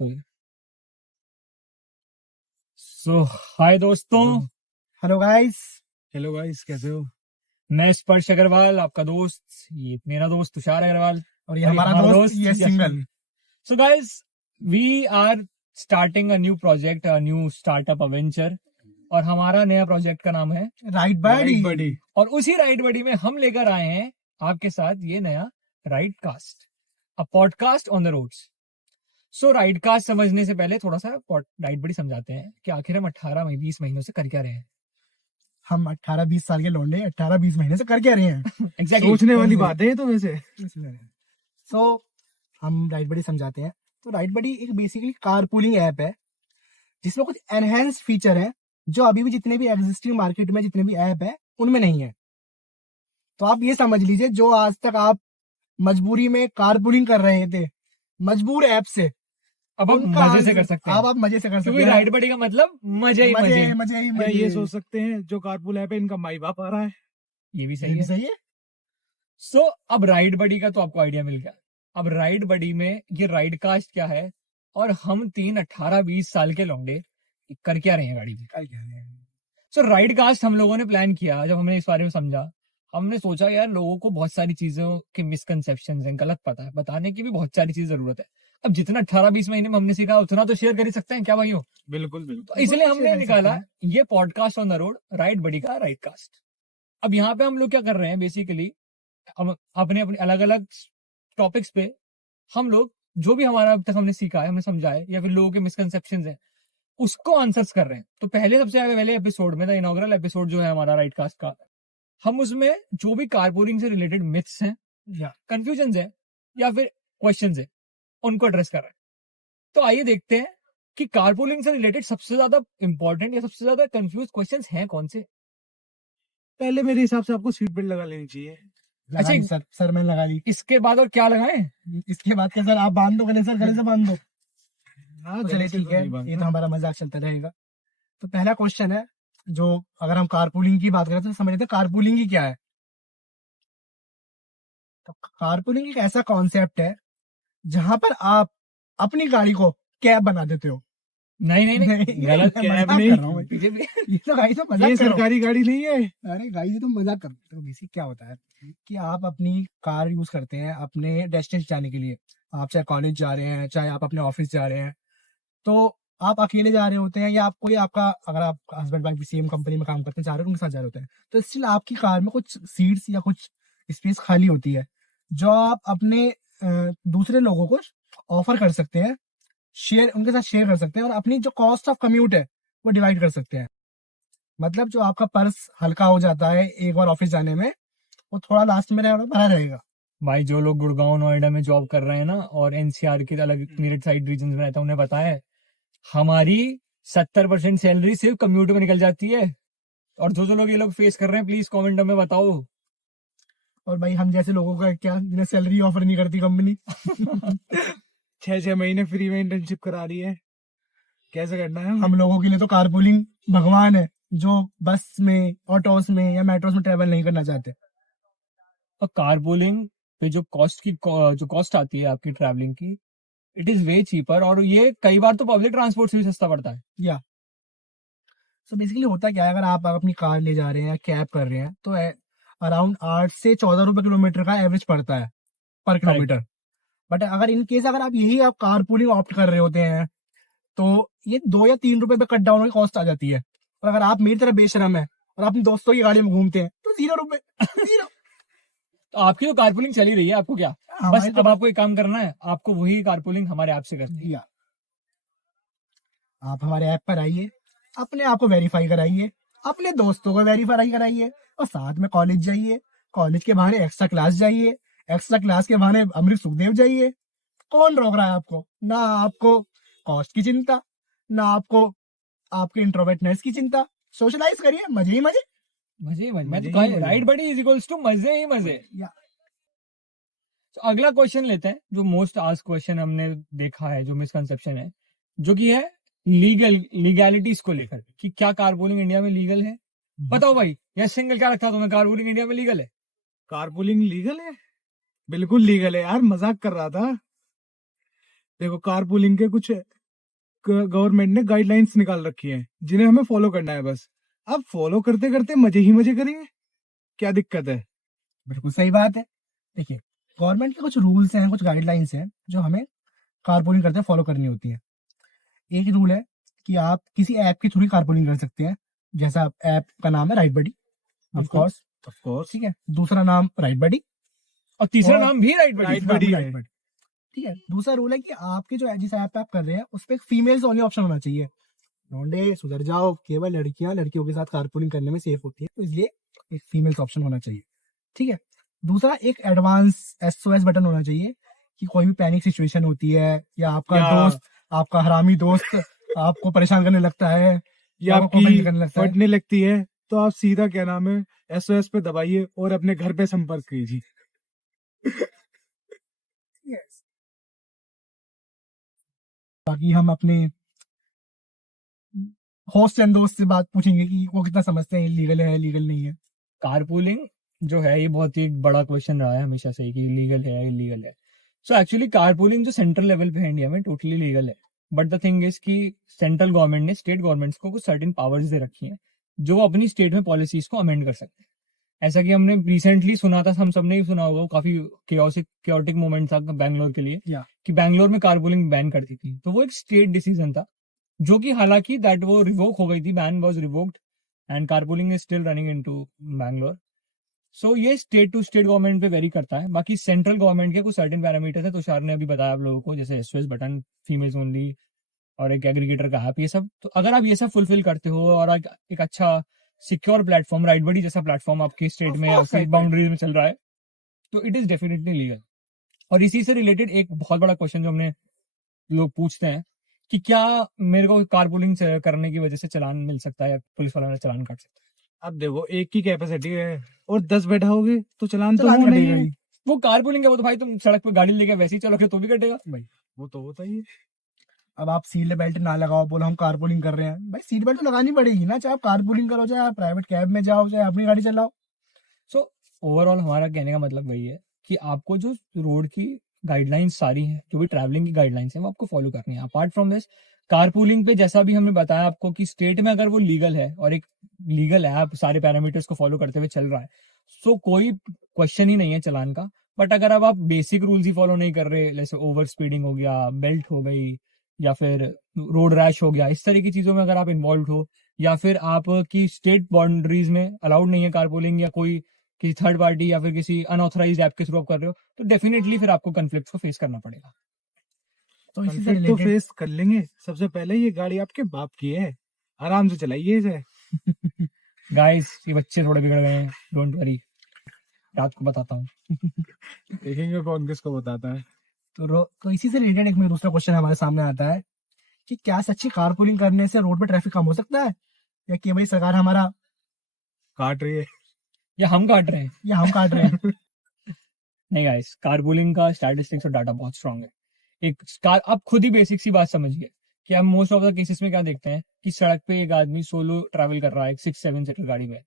Successful. सो हाय दोस्तों, hello guys. Hello guys, कैसे हो? मैं स्पर्श अग्रवाल, आपका दोस्त। ये मेरा दोस्त तुषार अग्रवाल और ये हमारा दोस्त ये single. So guys, we are starting a new project, a new startup, a venture. और हमारा नया प्रोजेक्ट का नाम है राइट बडी। और उसी राइड बडी में हम लेकर आए हैं आपके साथ ये नया ride cast, a podcast on the roads. So ride cast समझने से पहले थोड़ा सा राइड बडी समझाते हैं कि आखिर हम 20 महीनों से कर क्या रहे हैं। हम 18-20 साल के लौंडे 18-20 महीने से कर क्या रहे हैं। एग्जैक्टली सोचने वाली बात है ये तो वैसे। सो हम राइट बडी समझाते हैं। तो राइट बडी एक बेसिकली कारपूलिंग ऐप है जिसमें कुछ एनहेंस फीचर है जो अभी भी जितने भी एग्जिस्टिंग मार्केट में जितने भी ऐप है उनमें नहीं है। तो आप ये समझ लीजिए, जो आज तक आप मजबूरी में कारपूलिंग कर रहे थे मजबूर ऐप से, अब आप मजे से कर सकते हैं। अब आप मजे से कर सकते क्योंकि हैं। राइड बडी का मतलब मजे ही मजे। क्या ये सोच सकते हैं जो कारपूल ऐप है इनका माई बाप आ रहा है? ये भी ये सही भी है। सही है। सो अब राइड बडी का तो आपको आइडिया मिल गया। अब राइड बडी में ये राइड कास्ट क्या है और हम 18-20 साल के लौंडे कर क्या रहे हैं गाड़ी की। सो राइड कास्ट हम लोगों ने प्लान किया। जब हमने इस बारे में समझा, हमने सोचा यार लोगों को बहुत सारी चीजों के मिसकंसेप्शन हैं, गलत पता है, बताने की भी बहुत सारी चीज जरूरत है। अब जितना 18-20 महीने में हमने सीखा उतना तो शेयर कर ही सकते हैं, क्या भाइयों? बिल्कुल तो बिल्कुल। इसलिए हमने निकाला ये podcast on the road, ride buddy का राइड कास्ट। अब यहाँ पे हम लोग क्या कर रहे हैं, बेसिकली हम अपने अपने अलग अलग टॉपिक्स पे हम लोग जो भी हमारा अब तक हमने सीखा है, हमने समझा है, या फिर लोगों के मिसकंसेप्शंस हैं, उसको आंसर्स कर रहे हैं। तो पहले सबसे पहले एपिसोड में, द इनॉग्रल एपिसोड जो है हमारा राइड कास्ट का, हम उसमें जो भी कारपूलिंग से रिलेटेड मिथ्स हैं या कंफ्यूजन है या फिर क्वेश्चंस है उनको एड्रेस कर रहे हैं। तो आइए देखते हैं कि कारपूलिंग से रिलेटेड सबसे ज्यादा इंपॉर्टेंट या सबसे ज्यादा कंफ्यूज क्वेश्चंस हैं कौन से। पहले मेरे हिसाब से आपको सीट बेल्ट लगा लेनी चाहिए। अच्छा सर मैंने लगा ली। इसके बाद और क्या लगाएं? इसके बाद क्या सर, आप बांध दो गले, सर गले से बांध दो। हाँ, तो चलिए ठीक है, ये तो हमारा मजाक चलता रहेगा। तो पहला क्वेश्चन है, जो अगर हम कारपूलिंग की बात करें तो समझ लेते हैं कारपूलिंग ही क्या है। तो कारपूलिंग एक ऐसा कॉन्सेप्ट है जहां पर आप अपनी गाड़ी को कैब बना देते हो। नहीं गलत कैब नहीं नहीं। कर रहा हूँ मैं। ये तो गाड़ी तो मजाक ये कर रहा हूँ। सरकारी गाड़ी नहीं है। अरे गाड़ी तो मजाक कर रहे हो। तो बेसिक क्या होता है कि आप अपनी कार यूज करते हैं अपने डेस्टिनेशन जाने के लिए। आप चाहे कॉलेज जा रहे हैं, चाहे आप अपने ऑफिस जा रहे हैं, तो आप अकेले जा रहे होते हैं या आप कोई आपका, अगर आप हस्बैंड वाइफ सेम कंपनी में काम करते हैं, चाह रहे हो उनके साथ जा रहे होते हैं, तो स्टिल आपकी कार में कुछ सीट्स या कुछ स्पेस खाली होती है जो आप अपने दूसरे लोगों को ऑफर कर सकते हैं, शेयर उनके साथ शेयर कर सकते हैं, और अपनी जो कॉस्ट ऑफ कम्यूट है वो डिवाइड कर सकते हैं। मतलब जो आपका पर्स हल्का हो जाता है एक बार ऑफिस जाने में, वो थोड़ा लास्ट में भरा रहेगा। भाई जो लोग गुड़गांव नोएडा में जॉब कर रहे हैं ना और एनसीआर के अलग मेरिट साइड रीजन में रहता है, उन्हें पता है हमारी 70% सैलरी सिर्फ कम्यूट में निकल जाती है। और जो लोग ये लोग फेस कर रहे हैं, प्लीज कमेंट में बताओ। और भाई हम जैसे लोगों का क्या, जिन्हें सैलरी ऑफर नहीं करती कंपनी 6 महीने फ्री में इंटर्नशिप करा रही है, कैसे करना है? हम लोगों के लिए तो कारपूलिंग भगवान है, जो बस में, ऑटोस में या मेट्रोस में ट्रेवल नहीं करना चाहते। और कारपूलिंग पे जो कॉस्ट आती है आपकी ट्रैवलिंग की, इट इज वे चीपर। और ये कई बार तो पब्लिक ट्रांसपोर्ट से भी सस्ता पड़ता है। या सो बेसिकली होता क्या है, अगर आप अपनी कार ले जा रहे हैं या कैब कर रहे हैं तो अराउंड 8 से 14 रुपए किलोमीटर का एवरेज पड़ता है पर किलोमीटर। बट अगर इन केस अगर आप कारपूलिंग ऑप्ट कर रहे होते हैं तो ये 2 या 3 रुपए पे कट डाउन की कॉस्ट आ जाती है। और अगर आप मेरी तरह बेशरम है और अपने दोस्तों की गाड़ी में घूमते हैं तो 0 रुपए 0। तो आपकी तो कारपूलिंग चली रही है, आपको क्या? बस अब आपको एक काम करना है, आपको वही कारपूलिंग हमारे ऐप से करनी है। आप हमारे ऐप पर आइए, अपने आप को वेरीफाई कराइए, अपने दोस्तों को वेरीफाई कराइए, और साथ में कॉलेज जाइए, कॉलेज के बहाने एक्स्ट्रा क्लास जाइए, एक्स्ट्रा क्लास के बहाने अमृत सुखदेव जाइए। कौन रोक रहा है आपको? ना आपको कॉस्ट की चिंता, ना आपको आपके इंट्रोवर्टनेस की चिंता। सोशलाइज करिए, मजे ही मजे। मैं तो कहा ride buddy is equals to मजे ही मजे। तो अगला क्वेश्चन लेते हैं, जो मोस्ट आस्क्ड क्वेश्चन हमने देखा है, जो मिसकंसेप्शन है, जो कि है लीगैलिटीज को लेकर कि क्या कारपूलिंग इंडिया में लीगल है। बताओ भाई, यस सिंगल, क्या लगता है तुम्हें, कारपूलिंग इंडिया में लीगल है? कारपूलिंग लीगल है, बिल्कुल लीगल है यार, मजाक कर रहा था। देखो कारपूलिंग के कुछ गवर्नमेंट ने गाइडलाइंस निकाल रखी हैं जिन्हें हमें फॉलो करना है बस। अब फॉलो करते करते मजे ही मजे करेंगे, क्या दिक्कत है? बिल्कुल सही बात है। देखिए, गवर्नमेंट के कुछ रूल्स हैं, कुछ गाइडलाइंस हैं जो हमें कारपूलिंग करते फॉलो करनी होती है। एक रूल है कि आप किसी ऐप के थ्रू कारपूलिंग कर सकते हैं, जैसा ऐप का नाम है राइड बडी, ऑफ बिल्कुल। Course, of course. ठीक है। दूसरा नाम राइड बडी, और तीसरा और नाम भी राइट बड़ी। Right Buddy है। ठीक है। दूसरा रूल है कि आपके जो जिस ऐप पे आप कर रहे हैं उस पे एक फीमेल्स ओनली ऑप्शन होना चाहिए। लौंडे सुधर जाओ, केवल लड़कियां लड़कियों के साथ कारपूलिंग करने में सेफ होती है, तो इसलिए एक फीमेल्स ऑप्शन होना चाहिए, ठीक है। दूसरा, एक एडवांस SOS बटन होना चाहिए कि कोई भी पैनिक सिचुएशन होती है या आपका हरामी दोस्त आपको परेशान करने लगता है या आपको आपकी comment करने लगता है, फटने लगती है, तो आप सीधा क्या नाम है SOS पे दबाइए और अपने घर पे संपर्क कीजिए। बाकी हम अपने होस्ट एंड दोस्त से बात पूछेंगे कि वो कितना समझते हैं लीगल है लीगल नहीं है। कारपूलिंग जो है ये बहुत ही बड़ा क्वेश्चन रहा है हमेशा से कि लीगल है इलीगल है। सो एक्चुअली कारपूलिंग जो सेंट्रल लेवल पे है इंडिया में टोटली लीगल है, बट द थिंग इज कि सेंट्रल गवर्नमेंट ने स्टेट गवर्नमेंट्स को कुछ सर्टेन पावर्स दे रखी हैं जो वो अपनी स्टेट में पॉलिसीज को अमेंड कर सकते हैं। ऐसा कि हमने रिसेंटली सुना था, हम सबने ही सुना होगा, काफी क्योटिक मोमेंट था बैंगलोर के लिए Yeah. कि बैंगलोर में कारपूलिंग बैन कर दी थी। तो वो एक स्टेट डिसीजन था जो कि हालांकि दैट वो रिवोक हो गई थी, ban was revoked and carpooling is still running into Bangalore. So ये स्टेट टू स्टेट गवर्नमेंट पे वेरी करता है। बाकी सेंट्रल गवर्नमेंट के कुछ सर्टेन पैरामीटर्स है, तुषार ने अभी बताया आप लोगों को, जैसे SOS बटन, फीमेल्स ओनली और एक एग्रीगेटर का ऐप, ये सब। तो अगर आप ये सब फुलफिल करते हो और एक अच्छा सिक्योर प्लेटफॉर्म, राइड बडी जैसा प्लेटफॉर्म आपके स्टेट में आपकी बाउंड्रीज में चल रहा है, तो इट इज डेफिनेटली लीगल। और इसी से रिलेटेड एक बहुत बड़ा क्वेश्चन जो हमने लोग पूछते हैं कि क्या मेरे को कारपूलिंग करने की वजह से चालान मिल सकता है, पुलिस वाला चालान काट सकता है? अब देखो, एक की कैपेसिटी है और 10 बैठाओगे तो चालान तो चलान होना ही कटेगा है। ही। वो कारपूलिंग है, वो तो भाई तुम सड़क पे गाड़ी लेके वैसे ही चलोगे तो भी कटेगा। भाई वो तो होता ही है। अब आप सीट बेल्ट ना लगाओ, बोलो हम कारपूलिंग कर रहे हैं, भाई सीट बेल्ट तो लगानी पड़ेगी ना, चाहे आप कारपूलिंग करो, चाहे आप प्राइवेट कैब में जाओ, चाहे अपनी गाड़ी चलाओ। सो ओवरऑल हमारा कहने का मतलब वही है कि आपको जो रोड की गाइडलाइंस सारी हैं, जो भी ट्रैवलिंग की गाइडलाइंस हैं, वो आपको फॉलो करनी है। अपार्ट फ्रॉम दिस, कारपूलिंग पे जैसा भी हमने बताया आपको कि स्टेट में अगर वो लीगल है और एक लीगल ऐप सारे पैरामीटर्स को फॉलो करते हुए चल रहा है, सो कोई क्वेश्चन ही नहीं है चलान का। बट अगर अब आप बेसिक रूल्स ही फॉलो नहीं कर रहे, जैसे ओवर स्पीडिंग हो गया, बेल्ट हो गई, या फिर रोड रैश हो गया, इस तरह की चीजों में अगर आप इन्वॉल्व हो, या फिर आपकी स्टेट बाउंड्रीज में अलाउड नहीं है कारपूलिंग, या कोई किसी थर्ड पार्टी या फिर किसी अनऑथराइज्ड ऐप के थ्रू आप कर रहे हो, तो डेफिनेटली फिर आपको कन्फ्लिक्ट को फेस करना पड़ेगा। तो इसी से कॉन्फ्लिक्ट तो रिलेटेड फेस कर लेंगे। सबसे पहले ये गाड़ी आपके बाप की है, आराम से चलाइए इसे। गाइस, ये बच्चे थोड़े बिगड़ गए हैं, डोंट वरी, रात को बताता हूँ। देखेंगे कौन किसको बताता है। तो इसी से रिलेटेड एक मेरा दूसरा क्वेश्चन हमारे सामने आता है कि क्या सच्ची कारपूलिंग करने से रोड पे ट्रैफिक कम हो सकता है, या केवल सरकार हमारा काट रही है। या हम काट रहे हैं? या हम काट रहे हैं? नहीं गाइस, कारपूलिंग का स्टैटिस्टिक्स और डाटा बहुत स्ट्रांग है। आप खुद ही बेसिक सी बात समझिए कि हम मोस्ट ऑफ द केसेस में क्या देखते हैं कि सड़क पे एक आदमी सोलो ट्रैवल कर रहा है 6-7 सीटर गाड़ी में।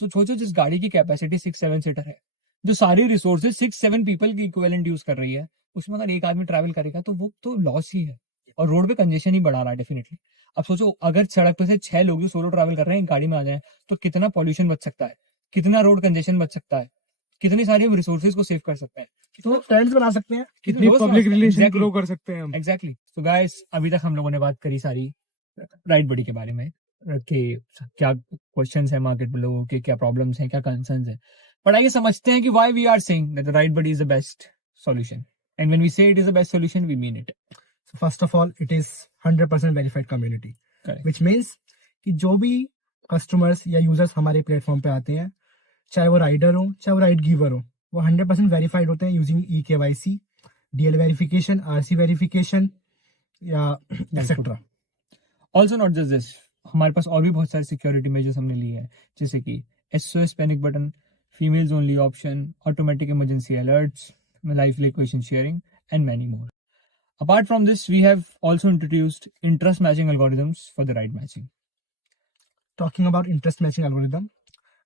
तो सोचो, जिस गाड़ी की कैपेसिटी 6-7 सीटर है, जो सारी रिसोर्सेज 6-7 पीपल की इक्विवेलेंट यूज कर रही है, उसमें अगर एक आदमी ट्रैवल करेगा तो वो तो लॉस ही है और रोड पे कंजेशन ही बढ़ा रहा है डेफिनेटली। अब सोचो, अगर सड़क पे से 6 लोग जो सोलो ट्रैवल कर रहे हैं एक गाड़ी में आ जाए तो कितना पॉल्यूशन बच सकता है, कितना रोड कंजेशन बच सकता है, कितनी सारी हम रिसोर्सेज को सेव कर सकते हैं, तो ट्रेंड्स बना सकते हैं। कितनी पब्लिक रिलेशन ग्रो कर सकते हैं हम। एग्जैक्टली। तो गाइस, अभी तक हम लोगों ने बात करी सारी राइड बडी के बारे में कि क्या क्वेश्चंस है मार्केट में, लोगों के क्या प्रॉब्लम्स हैं, क्या कंसर्न्स हैं। बट आइए समझते हैं कि why we are saying that the ride buddy is the best solution, and when we say it is the best solution we mean it. So first of all, it is 100% verified community, Correct. which means कि जो भी customers या users हमारे platform पे आते हैं, चाहे वो राइडर हो चाहे वो राइड गिवर हो, वो 100% वेरीफाइड होते हैं using eKYC, DL verification, RC verification या etcetera. Also not just this, हमारे पास और भी बहुत सारे सिक्योरिटी मेजर्स हमने लिए हैं, जैसे कि SOS panic button, females only option, automatic emergency alerts, life location sharing and many more. Apart from this, we have also introduced interest matching algorithms for the ride matching. Talking about interest matching algorithm,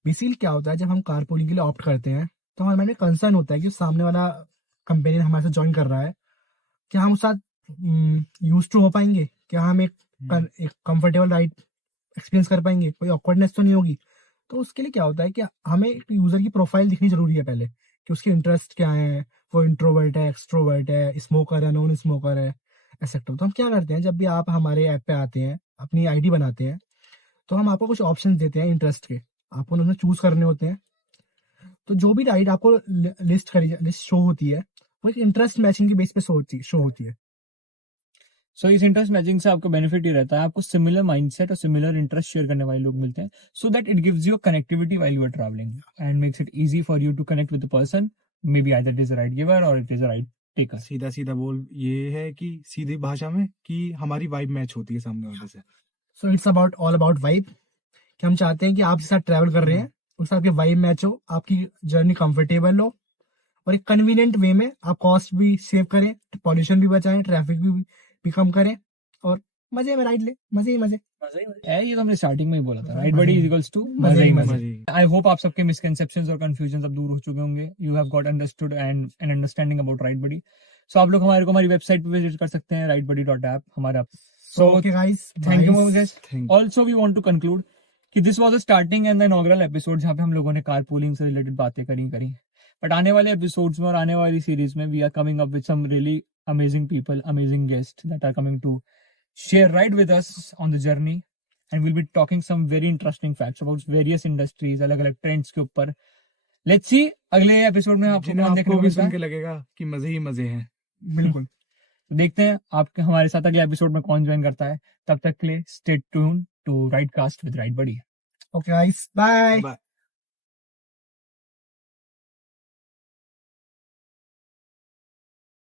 basically क्या होता है, जब हम carpooling के लिए opt करते हैं तो हमारे कंसर्न होता है कि सामने वाला कंपेनियन हमारे साथ ज्वाइन कर रहा है, क्या हम उसके साथ यूज टू हो पाएंगे? क्या हम एक कंफर्टेबल राइड एक्सपीरियंस कर पाएंगे? कोई ऑकवर्डनेस तो नहीं होगी? तो उसके लिए क्या होता है कि हमें यूजर की प्रोफाइल दिखनी जरूरी है पहले, कि उसके इंटरेस्ट क्या है, वो इंट्रोवर्ट है, एक्सट्रोवर्ट है, स्मोकर है, नॉन स्मोकर है, एक्सेट्रा। तो हम क्या करते हैं, जब भी आप हमारे ऐप पे आते हैं, अपनी आईडी बनाते हैं, तो हम आपको कुछ ऑप्शंस देते हैं इंटरेस्ट के, आपको उन्हें चूज करने होते हैं। तो जो भी राइड आपको लिस्ट शो होती है, वो एक इंटरेस्ट मैचिंग की बेस पे शो होती है। सो इस इंटरेस्ट मैचिंग से आपको बेनिफिट ही रहता है, आपको सिमिलर माइंडसेट और सिमिलर इंटरेस्ट शेयर करने वाले लोग मिलते हैं, so that it gives you connectivity while you are travelling and makes it easy for you to connect with the person, may be either it is a ride giver और it is a ride taker. सीधा सीधा बोल ये है कि सीधी भाषा में कि हमारी वाइब मैच होती है सामने वाले से। So it's all about vibe, कि हम चाहते हैं कि आप जिसके साथ ट्रैवल कर रहे हैं उसके साथ आपकी वाइब मैच हो, आपकी जर्नी कंफर्टेबल हो, और एक कन्वीनियंट वे में आप कॉस्ट भी सेव करें, पॉल्यूशन भी बचाएं, ट्रैफिक भी कम करें, और मजे में राइड ले, मजे ही मजे। है, ये तो हमने स्टार्टिंग में ही बोला था, राइड मजे बड़ी ही- इक्वल्स टू मजे मजे ही ही मजे। मजे। आई होप आप सबके मिसकंसेप्शंस और कंफ्यूजन अब दूर हो चुके होंगे, you have got understood and an understanding about ride buddy. So आप लोग हमारी वेबसाइट पे विजिट कर सकते हैं, ridebuddy.app हमारा। So okay guys, thank you guys, मोजेस। Thank also we want to conclude कि this was the starting and the inaugural episode जहां पे हम लोगों ने कारपूलिंग से रिलेटेड बातें करी, बट आने वाले एपिसोड्स में और आने वाली सीरीज में we are coming up with some really amazing people, amazing guest that are coming to share ride with us on the journey, and will be talking some very interesting facts about various industries, अलग अलग trends के ऊपर। Let's see अगले episode में आपको जिन्हें कौन देखने आपको को भी मिलता सुन है। के लगेगा कि मजे ही मजे हैं। बिल्कुल। तो देखते हैं आपके हमारे साथ अगले एपिसोड में कौन ज्वाइन करता है। तब तक के लिए stay tune to Ridecast with ride buddy. Okay guys, bye. Bye.